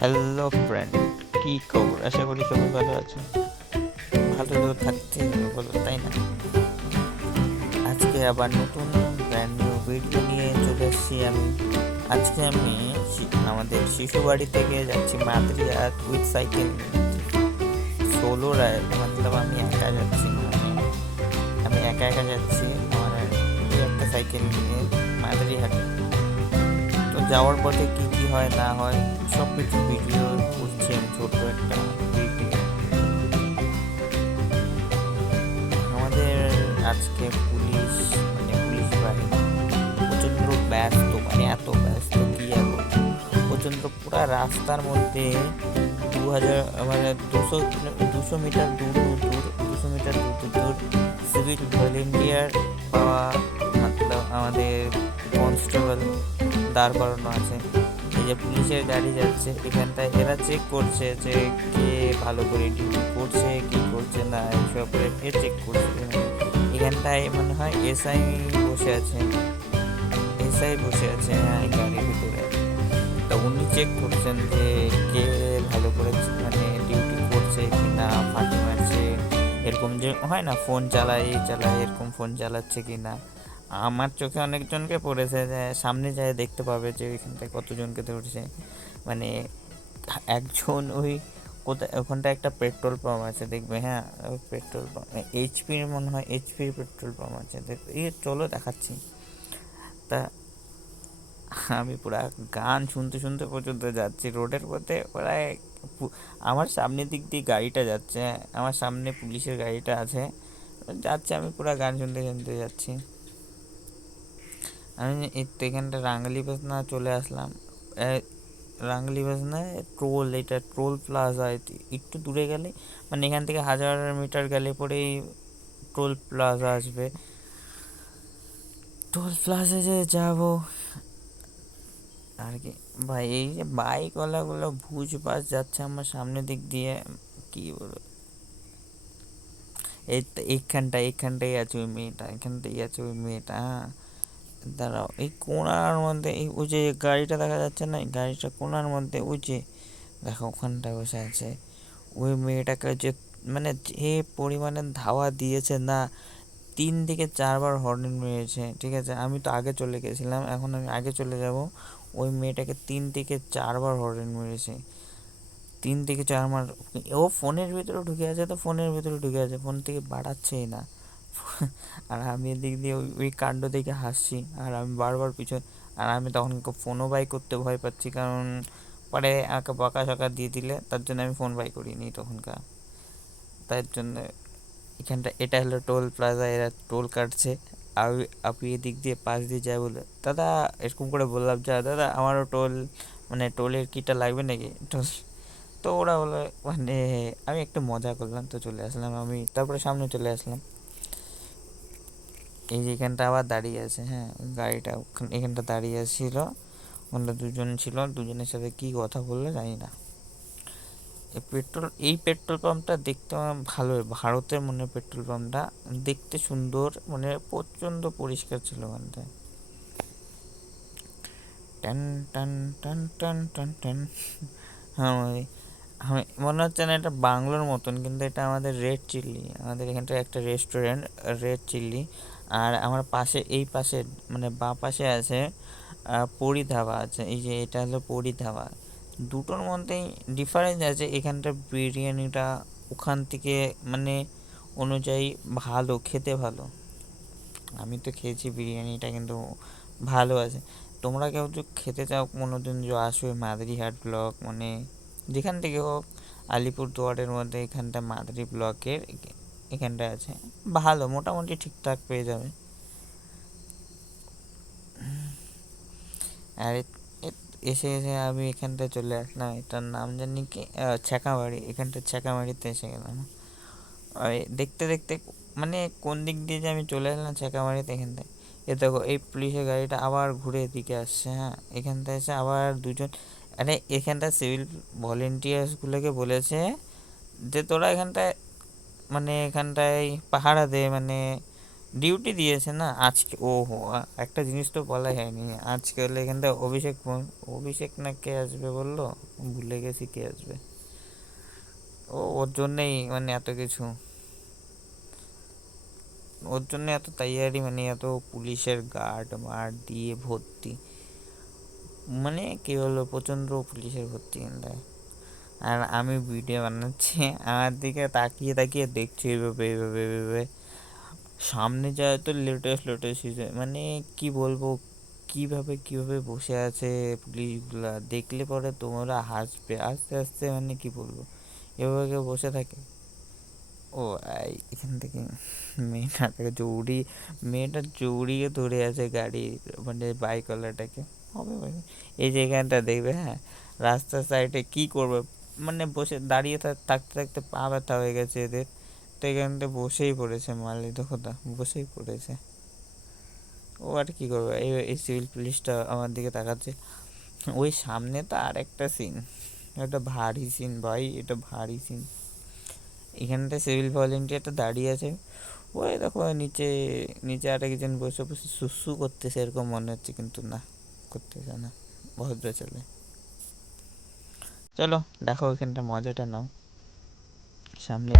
Hello friend, কি খবর? আশা করি সবাই ভালো আছো। ভালো তো থাকতে হবে বলো, তাই না? আজকে আবার নতুন ব্র্যান্ড নিউ ভিডিও নিয়ে চলে এসেছি আমি। আজকে আমি আমাদের শিশু বাড়ি থেকে যাচ্ছি মাদ্রিয়াত উইথ সাইকেল। সোলো রাইড, মতলব আমি একা যাচ্ছি, আমি একা একা যাচ্ছি আমার একটা সাইকেল নিয়ে মাদ্রিহাট। তো যাওয়ার পথে কি কি হয় না হয় সব কিছু ভিডিও করছি আমি, ছোট্ট একটা ভিডিও। আমাদের আজকে পুলিশ, পুলিশ বাহিনী প্রচণ্ড ব্যস্ত, এত ব্যস্ত কি আর বলবো। প্রচণ্ড পুরা রাস্তার মধ্যে 2000 দুশো মিটার দূর দূর দূর 200 মিটার দূর দূর দূর সিভিল ভলেন্টিয়ার পাওয়া, মতলব আমাদের কনস্টেবল দাঁড় করানো আছে। এই যে পুলিশের গাড়ি যাচ্ছে এখানটায়, এরা চেক করছে যে কে ভালো করে ডিউটি করছে কি করছে না, এইসব এ চেক করছে। এখানটায় মনে হয় এসআই বসে আছে, হ্যাঁ, এই গাড়ির ভিতরে। তো উনি চেক করছেন যে কে ভালো করে ডিউটি করছে কি না, ফাঁকি মারছে, এরকম যে হয় না, ফোন চালায় এরকম ফোন চালাচ্ছে কি না। আমার চোখে অনেকজনকে পড়েছে, যে সামনে যায় দেখতে পাবে যে ওইখানটায় কতজনকে ধরছে। মানে একজন ওই কোথায় ওখানটা একটা পেট্রোল পাম্প আছে দেখবে, হ্যাঁ, ওই পেট্রোল পাম্প এইচপির, মনে হয় এইচপির পেট্রোল পাম্প আছে, দেখবে এই চলো দেখাচ্ছি। তা আমি পুরা গান শুনতে শুনতে পর্যন্ত যাচ্ছি রোডের পথে, প্রায় আমার সামনের দিক দিয়ে গাড়িটা যাচ্ছে, আমার সামনে পুলিশের গাড়িটা আছে, যাচ্ছে, আমি পুরা গান শুনতে শুনতে যাচ্ছি। আমি এই তো এখানটা রাঙ্গালি বাসনা চলে আসলাম। রাঙ্গালি বাসনা টোল, এটা টোল প্লাজা, একটু দূরে গেলে, এখান থেকে 1000 মিটার গেলে পরেই টোল প্লাজা আসবে। টোল প্লাজা যে যাবো আর কি। ভাই এই যে বাইকওয়ালাগুলো ভুজ বাস যাচ্ছে আমার সামনের দিক দিয়ে, কি বলবো। এইখানটাই আছে ওই মেয়েটা, এখানটাই আছে ওই মেয়েটা, হ্যাঁ। দাঁড়াও, এই কোণার মধ্যে এই ওই যে গাড়িটা দেখা যাচ্ছে না, এই গাড়িটা কোণার মধ্যে ওই যে দেখো ওখানটায় বসে আছে ওই মেয়েটাকে, যে যে পরিমাণে ধাওয়া দিয়েছে না, 3 থেকে 4 বার হর্ন মেরেছে, ঠিক আছে। আমি তো আগে চলে গেছিলাম, এখন আমি আগে চলে যাব। ওই মেয়েটাকে 3 থেকে 4 বার হর্ন মেরেছে, 3 থেকে 4 বার। ও ফোনের ভিতরে ঢুকে আছে, তো ফোনের ভিতরে ঢুকে আছে, ফোন থেকে বাড়াচ্ছেই না। আর আমি এদিক দিয়ে ওই ওই কাণ্ড দেখে হাসছি, আর আমি বারবার পিছন, আর আমি তখন ফোনও বাই করতে ভয় পাচ্ছি, কারণ পরে আমাকে বকা দিয়ে দিলে, তার জন্য আমি ফোন বাই করিনি তখনকার। তার জন্য এটা হলো টোল প্লাজা, এরা টোল কাটছে। আপনি এদিক দিয়ে পাশ দিয়ে যায় বলে, দাদা এরকম করে বললাম, যা দাদা আমারও টোল, টোলের কিটা লাগবে নাকি টোল। তো ওরা বলে, আমি একটু মজা করলাম, তো চলে আসলাম আমি, তারপরে সামনে চলে আসলাম। এই যে এখানটা আবার দাঁড়িয়ে আছে, হ্যাঁ, গাড়িটা এখানটা দাঁড়িয়ে ছিল, ওখানটা দুজন ছিল, দুজনের সাথে কি কথা বললো জানি না। এই পেট্রোল পাম্পটা দেখতে আমার ভালো, ভারতের পেট্রোল পাম্পটা দেখতে সুন্দর, প্রচণ্ড পরিষ্কার ছিল ওখানটায়। টান টান টান টান টান টান। হ্যাঁ, আমি মনে হচ্ছে না এটা বাংলোর মতন, কিন্তু এটা আমাদের রেড চিল্লি, আমাদের এখানটায় একটা রেস্টুরেন্ট, রেড চিল্লি। আর আমার পাশে, এই পাশে বাঁ পাশে আছে পরি ধাবা আছে, এই যে এটা হলো পরি ধাবা। দুটোর মধ্যেই ডিফারেন্স আছে, এখানটার বিরিয়ানিটা ওখান থেকে অনুযায়ী ভালো, খেতে ভালো। আমি তো খেয়েছি বিরিয়ানিটা, কিন্তু ভালো আছে। তোমরা কেউ যদি খেতে চাও কোনোদিন, যে আসো মাদারিহাট ব্লক, যেখান থেকে হোক, আলিপুরদুয়ারের মধ্যে এখানটা মাদারি ব্লকের এখানটা আছে, ভালো, মোটামুটি ঠিকঠাক পেয়ে যাবে। আর এসে এসে আমি এখানটায় চলে আসলাম, এটার নাম জানি কি, ছ্যাঁকাবাড়ি, এখানটা ছ্যাঁকাবাড়িতে এসে গেলাম। ওই দেখতে দেখতে কোন দিক দিয়ে যে আমি চলে এলাম ছ্যাঁকাবাড়িতে, এখানটায় এ দেখো এই পুলিশের গাড়িটা আবার ঘুরে এদিকে আসছে, হ্যাঁ, এখানটায় এসে আবার দুজন। আরে এখানটা সিভিল ভলেন্টিয়ার্সগুলোকে বলেছে যে তোরা এখানটায় এখানটায় পাহারা দে, ডিউটি দিয়েছে না আজকে। ও হো, একটা জিনিস তো বলাই হয়নি। আজকে হলে এখান থেকে অভিষেক না কে আসবে বললো, ভুলে গেছি কে আসবে। ওর জন্যেই মানে এত কিছু, ওর জন্য এত তৈয়ারি, মানে এত পুলিশের গার্ড মার দিয়ে ভর্তি, মানে কি বলবো, প্রচণ্ড পুলিশের ভর্তি দেয়। আর আমি ভিডিও বানাচ্ছি, আমার দিকে তাকিয়ে তাকিয়ে দেখছি এইভাবে এইভাবে এইভাবে। সামনে যায় তো লেটেস্ট লেটেস্ট মানে কি বলবো, কিভাবে কিভাবে বসে আছে পুলিশগুলা, দেখলে পরে তোমরা হাসবে আস্তে আস্তে, মানে কি বলবো, এভাবে কেউ বসে থাকে। ও এখান থেকে মেয়েটাকে মেয়েটা জড়িয়ে ধরে আছে গাড়ি, মানে বাইকওয়ালাটাকে। হবে ভাই, এই যে এখানটা দেখবে, হ্যাঁ, রাস্তার সাইডে কি করবে, মানে বসে দাঁড়িয়ে থাকতে থাকতে পা ব্যথা হয়ে গেছে এদের, তো এখানটা বসেই পড়েছে, মালি তো কথা বসেই পড়েছে। ও আর কি করবে, এই সিভিল পুলিশটা আমার দিকে তাকাচ্ছে। ওই সামনে তো আর একটা সিন, এটা ভারী সিন ভাই, এটা ভারী সিন। এখানটা সিভিল ভলেন্টিয়ারটা দাঁড়িয়ে আছে, ওই দেখো নিচে, নিচে আর একজন বসে বসে সুসু করতেছে এরকম মনে হচ্ছে, কিন্তু না, করতেছে না, ভদ্র ছেলে। চলো দেখো এখানটা মজাটা নাও, সামনে।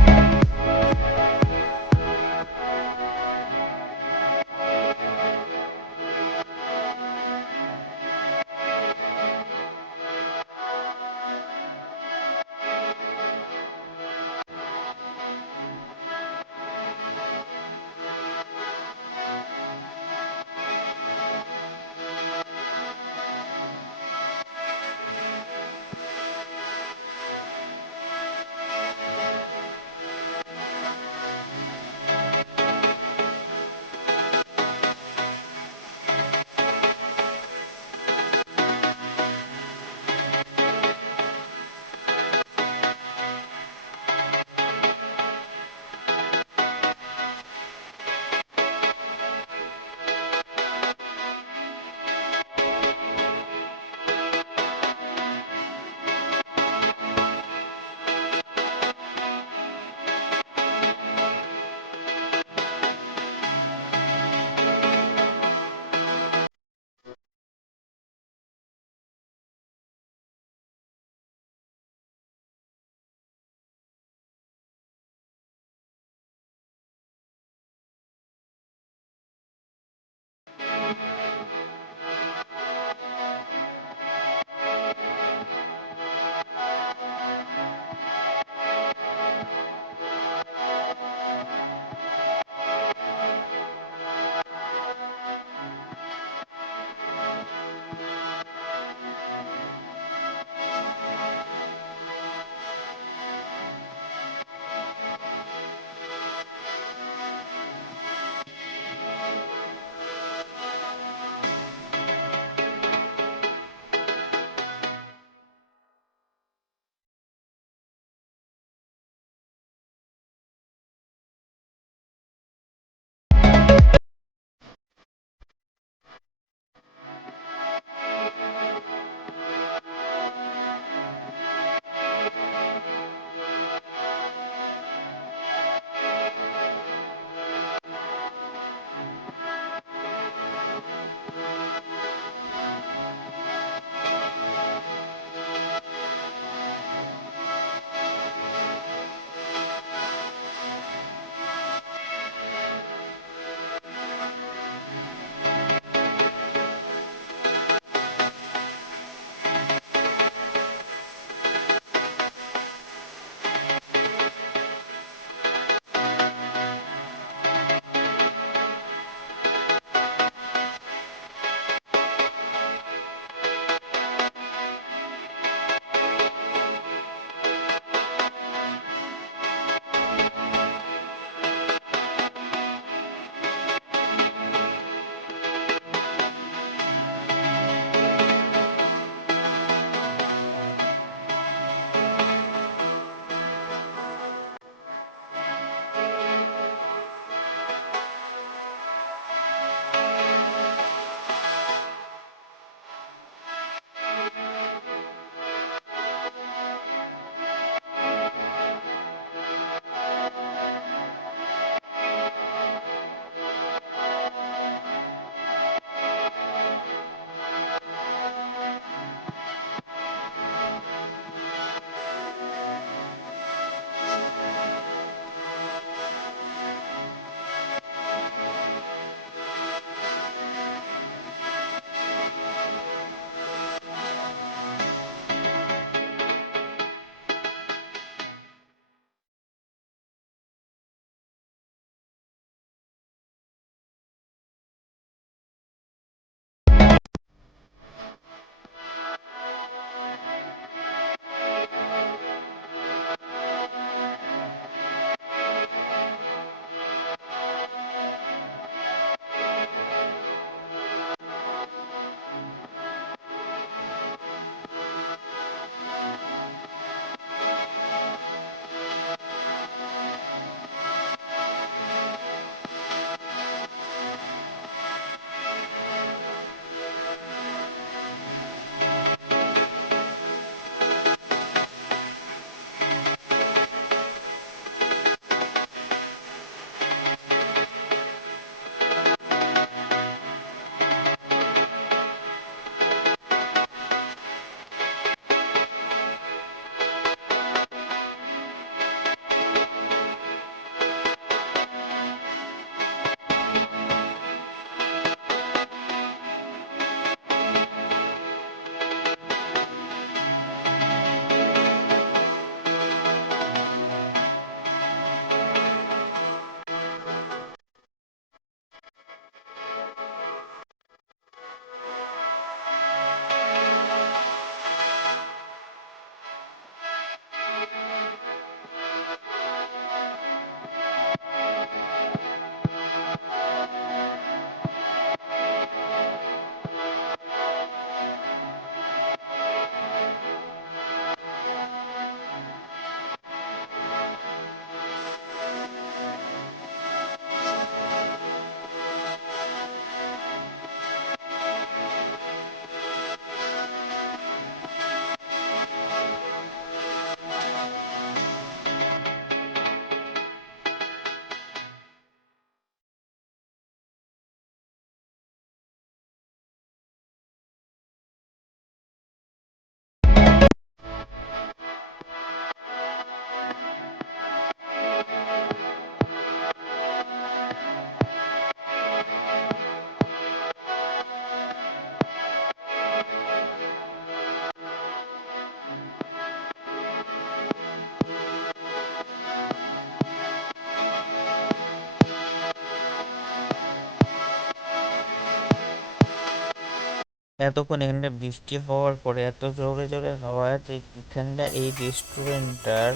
এতক্ষণ এখানটা বৃষ্টি হওয়ার পরে এত জোরে জোরে হাওয়া যে এখানটা এই রেস্টুরেন্টটার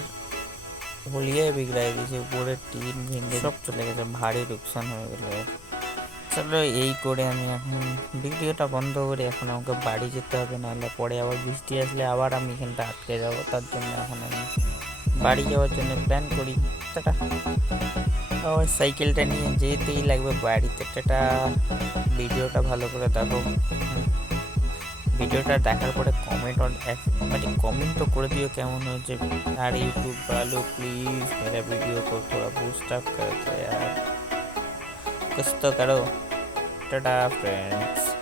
হলিয়ায় বিগড়াই দিয়েছে, উপরে টিন ভেঙে সব চলে গেছে, ভারী লোকসান হয়ে গেল। চলো এই করে আমি এখন ভিডিওটা বন্ধ করে এখন আমাকে বাড়ি যেতে হবে, নাহলে পরে আবার বৃষ্টি আসলে আবার আমি এখানটা আটকে যাবো। তার জন্য এখন আমি বাড়ি যাওয়ার জন্য প্ল্যান করি। টাটা। আবার সাইকেলটা নিয়ে যেতেই লাগবে বাড়িতে। টাটা। ভিডিওটা ভালো করে দেখো। ভিডিওটা দেখার পরে কমেন্ট মানে কমেন্ট তো করে দিও কেমন হয়েছে। আর यूट्यूब वालों प्लीज मेरा वीडियो को थोड़ा बूस्ट अप कर दो यार, कुछ तो करो। टाटा फ्रेंड्स।